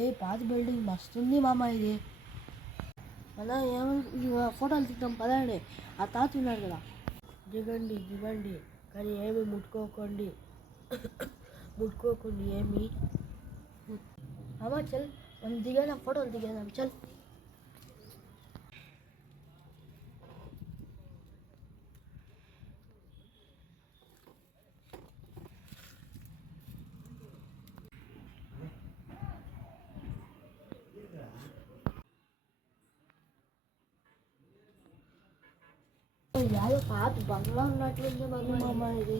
ఏ పాత బిల్డింగ్ మస్తుంది మామ ఇది. మళ్ళీ ఏమో ఫోటోలు తీద్దాం పదండి. ఆ తాత ఉన్నాడు కదా, దిగండి దిగండి కానీ ఏమి ముట్టుకోకండి ఏమి మామ. చల్ మనం దిగేదాం, ఫోటోలు దిగేదాం చల్. యాదో పాత బంగ్లా ఉన్నట్లుంది మరి మామ ఇది.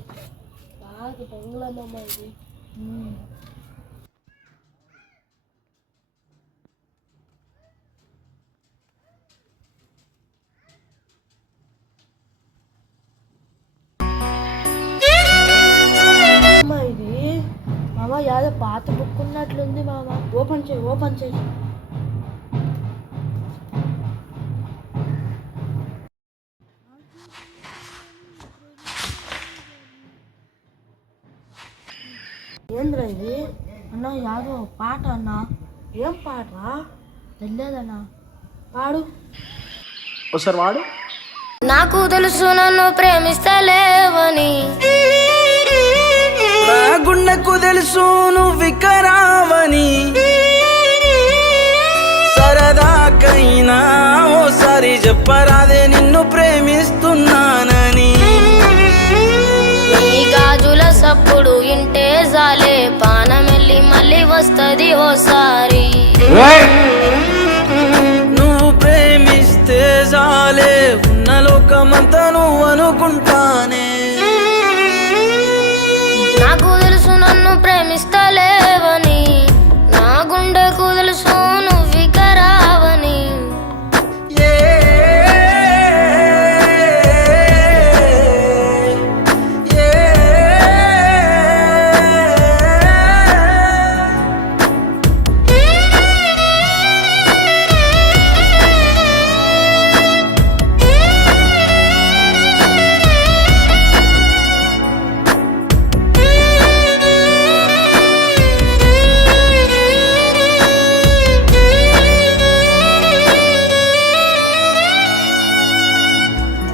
పాత బంగ్లా మామ ఇది. ఇది మామ యాదో పాత బుక్ ఉన్నట్లుంది మామ. ఓపెన్ చేయి. ఏంద్రా ఇది అన్న? యాదో పాట అన్న. ఏం పాట తెలియదన్నా, పాడు ఒకసారి వాడు. నాకు తెలుసు నన్ను ప్రేమిస్తలేవని, నా గుండెకు తెలుసు నువ్వు వికరావని, సరదాకైనా ఓసారి చెప్పరాదే నిన్ను ప్రేమిస్తున్నానని. నీ గాజుల సప్పుడు ఇంటే జాలే, పానమెల్లి మళ్ళీ వస్తది ఓసారి. నువ్వు ప్రేమిస్తే జాలే, ఉన్న లోకమంతా నువ్వు అనుకుంటానే. నాకు తెలుసు నన్ను ప్రేమిస్తలేవని, నా గుండెకు తెలుసు నువ్వు వికరావని.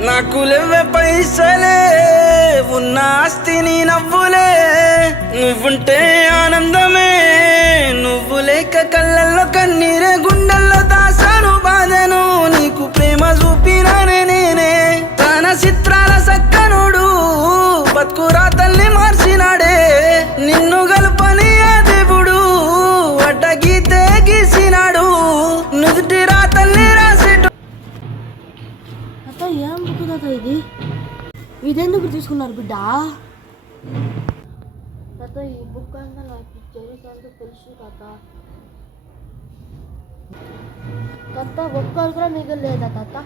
నాకు లేవే పైసలే, ఉన్న ఆస్తిని నవ్వులే, నువ్వుంటే ఆనందమే, నువ్వు లేక కళ్ళల్లో కన్నీరే, గుండెల్లో దాసాను బాధను, నీకు ప్రేమ చూపినానే నేనే. తన చిత్రాల సక్కనుడు బతుకురా తల్లి మార్చినాడే, నిన్ను గలుపని ఆ దేవుడు అడ్డగీతే గీసినాడు, నుదుటి రా తల్లి రాసేటు. ఏం బుక్ తాత ఇది? ఇదెందుకు తీసుకున్నారు బిడ్డ? తాత ఈ బుక్ అంతా నాకు చదువుతాంతో తెలుసు తాత. ఒక్కరు కూడా మిగలలేదా తాత?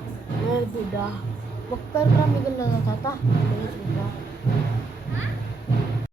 లేదు బిడ్డ, ఒక్కరు కూడా మిగలలేదా తాత? లేదు బిడ్డ.